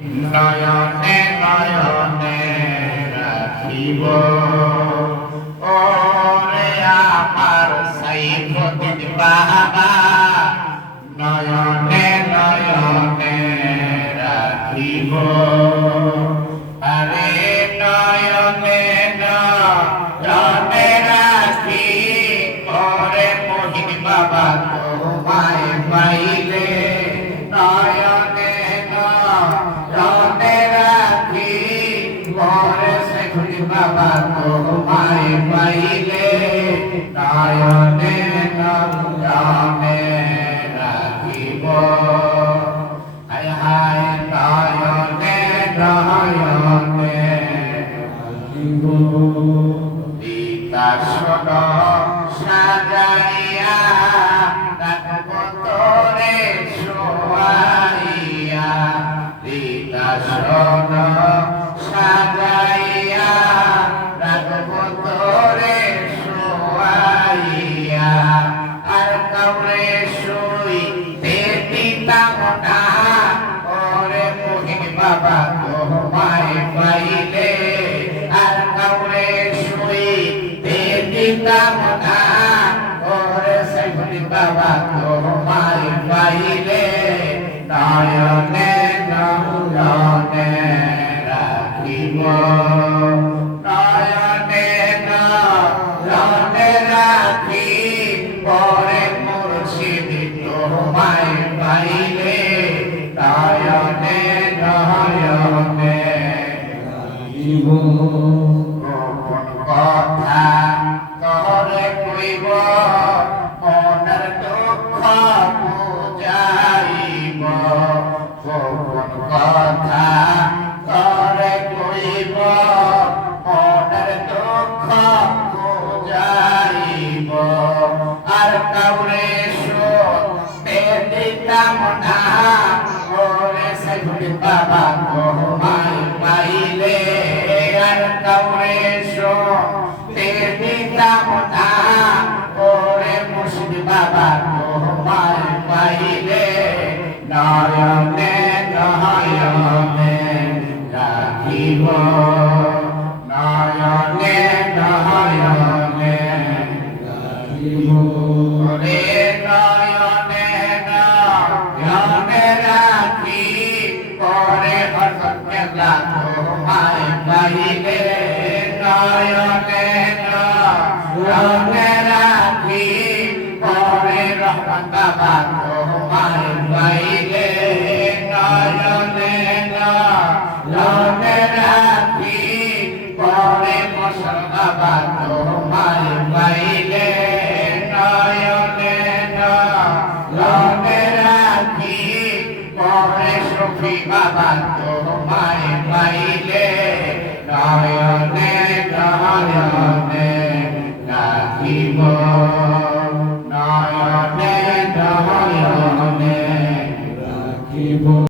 নয়নে নয়নে রাখিব ওরে আমার সাইফুদ্দিন বাবা নয়নে নয়নে রাখিব আরে নয়নে নয়নে রাখি ওরে মহিন বাবা তোমায় পাইলে নয়নে নয়নে রাখি ওরে সাইফুদ্দিন বাবা তোমায় পাইলে নয়নে নয়নে রাখিব হায় হায় নয়নে নয়নে রাখিব বিকাশন সাজাইয়া রাখব তোরে শোয়াইয়া বিকাশন সাজাইয়া রাখব তোরে শোয়াইয়া আর কাউরে শুইতে দিতাম না ওরে মহিন বাবা তোমায় পাইলে আর কাউরে শুইতে দিতাম না ওরে সাইফুদ্দিন বাবা তোমায় পাইলে নয়নে নয়নে রাখিব নয়নে নয়নে রাখি পরে মুর্শিদ তোমায় পাইলে নয়নে নয়নে রাখিব গোপন কথা তোরে কইব মনের দুঃখ বুঝাইব গোপন কথা তোরে কইব মনের দুঃখ বুঝাইব আর কাউরে শুনতে দিতাম না ওরে সাইফুদ্দিন বাবা তোমায় পাইলে আর কাউরে শুনতে দিতাম না ওরে মুর্শিদ বাবা তোমায় পাইলে নয়নে নয়নে রাখিব নয়নে নয়নে রাখিব ওরে নয়নে নয়নে রাখি পরে হঠাৎ মেলা তোমায় পাইলে নয়নে নয়নে রাখি পরে রহমান বাবা তোমায় পাইলে নয়নে নয়নে রাখি পরে মশল বাবা তোমায় পাইলে নয়নে নয়নে রাখি পরে শফি বাবা তোমায় পাইলে নয়নে নয়নে